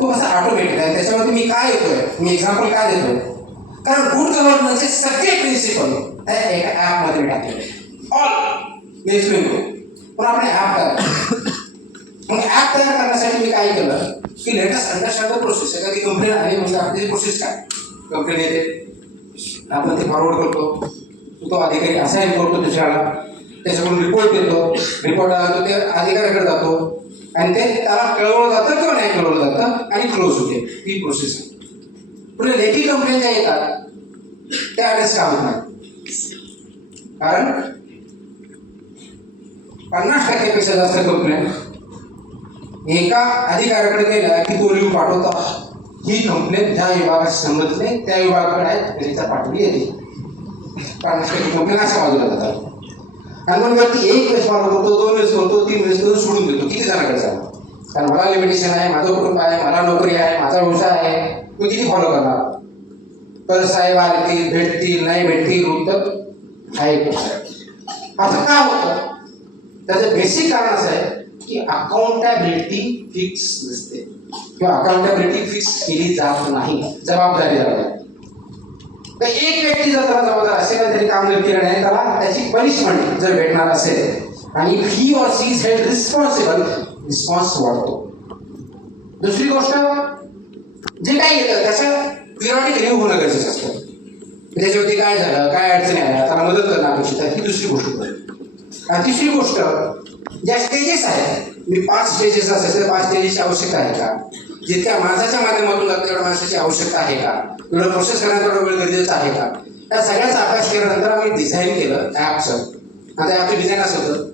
तो असा ऑटोमॅटिक आहे. त्याच्यामध्ये मी काय येतोय? मी एक्झाम्पल काय देतोय? कारण गुड गव्हर्नन्सचे सगळे प्रिन्सिपल त्या एका ॲपमध्ये मी टाकले ऑल नेक्स्ट पण आपण ॲप तयार मग ॲप तयार करण्यासाठी मी काय केलं? की लेटेस्ट अंडरस्टँड द प्रोसेस एखादी कंप्लेन आली म्हणजे आपली प्रोसेस काय? कंप्लेन येते. आपण ते फॉरवर्ड करतो. तो अधिकारी असाईन करतो दुसऱ्याला त्याच्याकडून रिपोर्ट देतो रिपोर्ट आला तो ते अधिकाऱ्याकडे जातो. आणि ते त्याला कळवलं जातं किंवा नाही कळवलं जातं आणि क्लोज होते. ही प्रोसेस आहे. पुढे लेखी कंप्लेन ज्या येतात त्या अड्रेस का होत नाही कारण पन्नास टक्क्यापेक्षा जास्त कंप्लेन एका अधिकाऱ्याकडे गेला की तो लिहून पाठवता. ही कंप्लेन ज्या विभागाशी संबंधित नाही त्या विभागाकडे आहे त्याच्या पाठवली येते पन्नास टक्के कंप्लेन अशा बाजूला जातात. आणि एक वेळेस फॉलो करतो दोन वेळेस करतो तीन वेळेस करतो सोडून देतो. किती जणांकडे जाणार कारण मला लिमिटेशन आहे माझं कुटुंब आहे मला नोकरी आहे माझा व्यवसाय आहे. मी किती फॉलो करणार? तर साहेब आले भेटतील नाही भेटतील उत्तर आहे. असं का होतं? त्याचं बेसिक कारण असं आहे की अकाउंटेबिलिटी फिक्स नसते. किंवा अकाउंटेबिलिटी फिक्स केली जात नाही. जबाबदारी जात तर एक व्यक्ती जर त्याला जबाबदार असेल आणि त्याने काम जर केलं नाही त्याला त्याची पनिशमेंट जर भेटणार असेल आणि he or she is held responsible response वाढतो. दुसरी गोष्ट जे काय येतं त्याचं पिरियॉडिक रिव्ह्यू होणं गरजेचं असतं. त्याच्यावरती काय झालं काय अडचणी आल्या त्याला मदत करणं अपेक्षित आहे ही दुसरी गोष्ट. आणि तिसरी गोष्ट ज्या स्टेजेस आहेत मी पाच स्टेजेस असेल तर पाच स्टेजेसची आवश्यकता आहे का? जितक्या माणसाच्या माध्यमातून जातं तेवढ्या माणसाची आवश्यकता आहे का? एवढं प्रोसेस करण्यात तेवढा वेळ गरजेचा आहे का? त्या सगळ्याचा अभ्यास केल्यानंतर आम्ही डिझाईन केलं ॲपचं आता ॲपचं डिझाईन असं होतं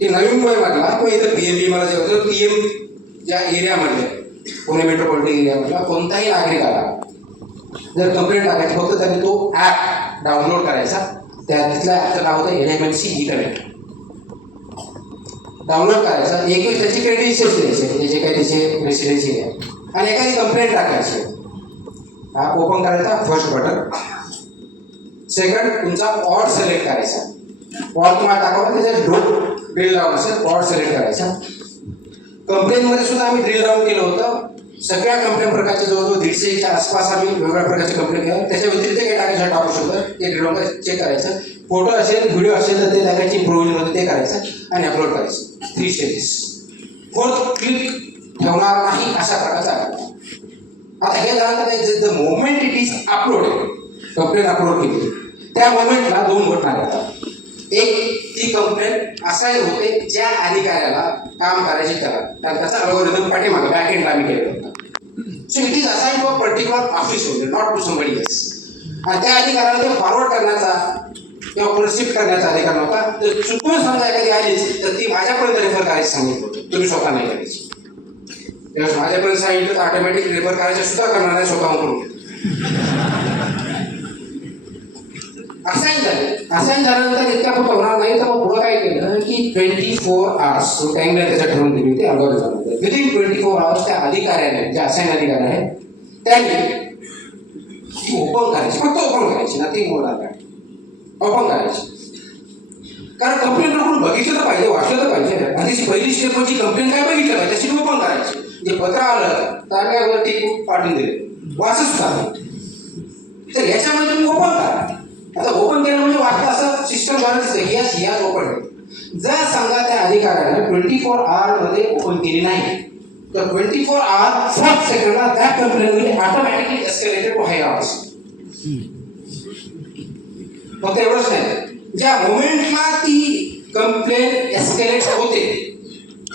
की नवीन मुंबई म्हटला किंवा इथं पी एम बी मला जे होतं पी एम ज्या एरियामधले पुणे मेट्रोपॉलिटन एरियामधला कोणताही नागरिकाला जर कंप्लेंट टाकायची फक्त त्यांनी तो ॲप डाउनलोड करायचा त्या तिथल्या ॲपचं नाव होतं N M L C E connect download करायचा एक त्याची क्रेडिशियल्स द्यायचे म्हणजे जे काही त्याचे रेसिडेन्सी आहे. आणि एखादी कंप्लेंट टाकायची. ॲप ओपन करायचा फर्स्ट बटन सेकंड तुमचा ऑड सिलेक्ट करायचा. ऑड तुम्हाला टाकावं त्याच्यात ढोक ड्रिल डाऊन असेल ऑड सिलेक्ट करायचा. कंप्लेनमध्ये सुद्धा आम्ही ड्रिल डाऊन केलं होतं. सगळ्या कंप्लेन प्रकारच्या जवळजवळ दीडशेच्या आसपास आम्ही वेगवेगळ्या प्रकारचे कंप्लेन केल्या त्याच्या व्यतिरिक्त काही टाकायचं टाकू शकतो ते ड्रिल चेक करायचं. फोटो असेल व्हिडिओ असेल तर ते टाकायची प्रोव्हिजन होते ते करायचं आणि अपलोड करायचं. थ्री स्टेजेस फोर्थ क्लिक ठेवणार नाही अशा प्रकारचा आहे. आता हे झालं the moment it is upload complaint upload केली. त्या मोमेंटला दोन घटना घडतात एक ती कंप्लेंट असाही होते ज्या अधिकाऱ्याला काम करायचे त्याला. कारण त्याचा अल्गोरिदम पाठीमागे बॅकएंडला आम्ही केलं होतं. So it is assign to a particular office होते नॉट टू समबडी एस आणि त्या अधिकाऱ्याला ते फॉरवर्ड करण्याचा किंवा पुढे शिफ्ट करण्याचा अधिकार नव्हता तर चुकून समजा एखादी आलीच तर ती माझ्यापर्यंत रेफर करायची सांगितलं तुम्ही स्वतः नाही करायची. त्यावेळेस माझ्यापर्यंत सांगितलं तर ऑटोमॅटिक रेफर करायचं सुद्धा करणार नाही स्वतःहून करून घेतो. असाईन झाले. असाईन झाल्यानंतर इतका पुढे होणार नाही तर मग पुढं काय केलं? की ट्वेंटी फोर आवर्स तो टाइमलाईन त्याच्यात ठरवून दिली होती algorithm within twenty four hours त्या अधिकाऱ्याने जे असाईन अधिकारी आहेत त्यांनी ओपन करायची. फक्त ओपन करायची ना ती मोड काय ओपन करायची. कारण कंप्लेंट आपण बघितलं तर पाहिजे वाचलं तर पाहिजे. आणि पहिली स्टेप म्हणजे कंप्लेंट काय बघितलं पाहिजे त्याची ओपन करायची. जे पत्र आलं तांब्यावरती काय पाठवून दिले. वाचच सुद्धा तर याच्यामध्ये तुम्ही ओपन करा. आता ओपन केलं म्हणजे वाटतं असं सिस्टम झालं दिसतं यस यस ओपन जर समजा त्या अधिकाऱ्याने ट्वेंटी फोरमध्ये ओपन केली नाही तर ट्वेंटी फोर आवर फर्स्ट सेकंडला त्या complaint will automatically escalated to high hours फक्त एवढंच नाही. ज्या मोमेंटला ती कंप्लेंट एस्केलेट होते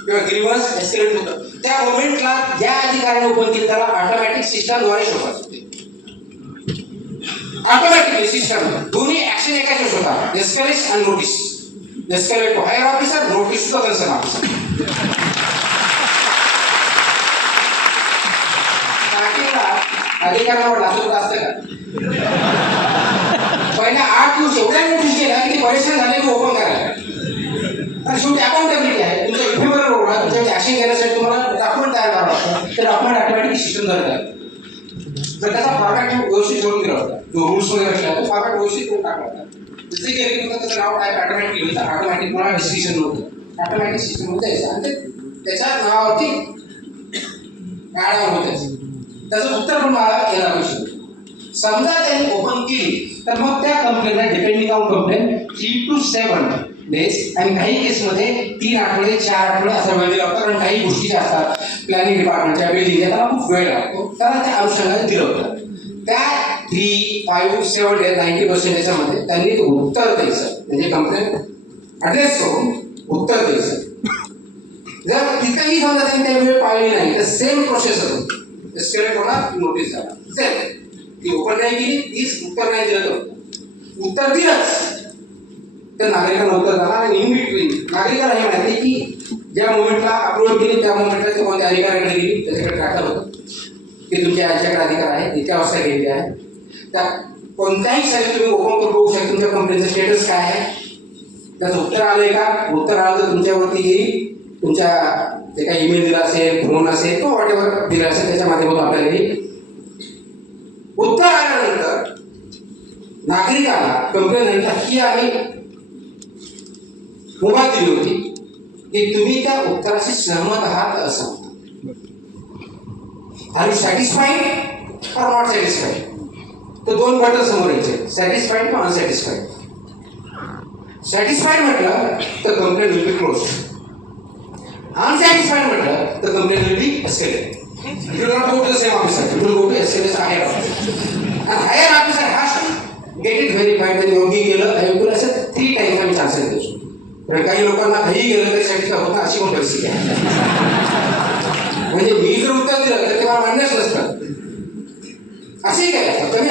किंवा ग्रीवन्स एस्केलेट होतं. त्या मोमेंटला ज्या अधिकाऱ्याने ओपन केलं त्याला ऑटोमॅटिक सिस्टमद्वारे शोधायचं होते. ऑटोमॅटिकली सिस्टम दोन्ही ऍक्शन एकाच होता एस्केलेट आणि notice escalate to higher officer notice to concern officer स्टार्टिंगला अधिकाऱ्यावर लाचूर असतं का? पहिल्या आठ दिवस एवढ्या नोटीस केल्या की परेशान झाले की ओपन करायला. आणि शेवटी अकाउंटेबिलिटी आहे तुमचा इफेवर रोड आहे तुमच्यावर ऍक्शन घेण्यासाठी तुम्हाला डॉक्युमेंट तयार करावं लागतं ते डॉक्युमेंट ऑटोमॅटिक सिस्टम धरतात तर त्याचा फॉर्मॅट व्यवस्थित करून दिला होता जो रुल्समध्ये असला तो फॉर्मॅट व्यवस्थित करून टाकला होता. जसे की होतं त्याचं नाव टाईप ऑटोमॅटिक केलं होतं. ऑटोमॅटिक कोणा डिस्क्रिप्शन नव्हतं ऑटोमॅटिक सिस्टम होतं यायचं आणि त्याच्या नावावरती काय होत त्याचं. उत्तर पण मला येणार पाहिजे समजा त्यांनी ओपन केली तर मग त्या कंप्लेंटला depending on complaint three two seven days आणि काही केसमध्ये तीन आठवडे चार आठवडे असा वेळ दिला होता. कारण काही गोष्टी ज्या असतात. प्लॅनिंग डिपार्टमेंटच्या बिल्डिंग त्याला खूप वेळ लागतो. त्याला त्या अनुषंगाने दिलं होतं. त्या three five seven days ninety percent याच्यामध्ये त्यांनी ते उत्तर द्यायचं म्हणजे कंप्लेंट ॲड्रेस करून उत्तर द्यायचं जर तिथेही समजा त्यांनी त्या वेळ पाळली नाही तर सेम प्रोसेस होतो. एस्केलेट होणार नोटीस झाला. सेम ती ओपन नाही केली तीच उत्तर नाही दिलं तर. उत्तर दिलंच. तर नागरिकांना उत्तर झाला आणि इन बिटवीन नागरिकांना हे माहिती आहे की ज्या मुवमेंटला अपलोड केली त्या मुवमेंटला ते कोणत्या अधिकाऱ्याकडे गेली त्याच्याकडे टाकलं होतं. की तुमच्या याच्याकडे अधिकार आहे इतक्या अवस्था गेलेली आहे. त्या कोणत्याही साईट तुम्ही ओपन करून बघू शकता तुमच्या कंपनीचं स्टेटस काय आहे. त्याचं उत्तर आलंय का? उत्तर आलं तर तुमच्यावरती येईल. तुमच्या जे काही ईमेल दिला असेल फोन असेल किंवा वॉट एव्हर दिला असेल त्याच्या माध्यमातून आपल्याला येईल. उत्तर आल्यानंतर नागरिकांना कंप्लेंटला ही आम्ही मुभा दिली होती. की तुम्ही त्या उत्तराशी सहमत आहात असं. Are you satisfied or not satisfied तर दोन बटन समोर यायचे. सॅटिस्फाईड किंवा अनसॅटिस्फाईड सॅटिस्फाईड म्हटलं तर complaint will be close unsatisfied म्हटलं तर complaint will be escalate you not go to the same officer you will go to escalate higher officer आणि higher officer has to get it verified म्हणजे योग्य केलं. अयोग्य असं थ्री टाइम्स आम्ही chances देतो. कारण काही लोकांना काही केलं तरी सॅटिस्फाय होत अशी पण परिस्थिती आहे. म्हणजे मी जर उत्तर दिलं तर ते मला मान्यच नसतं. असे काय?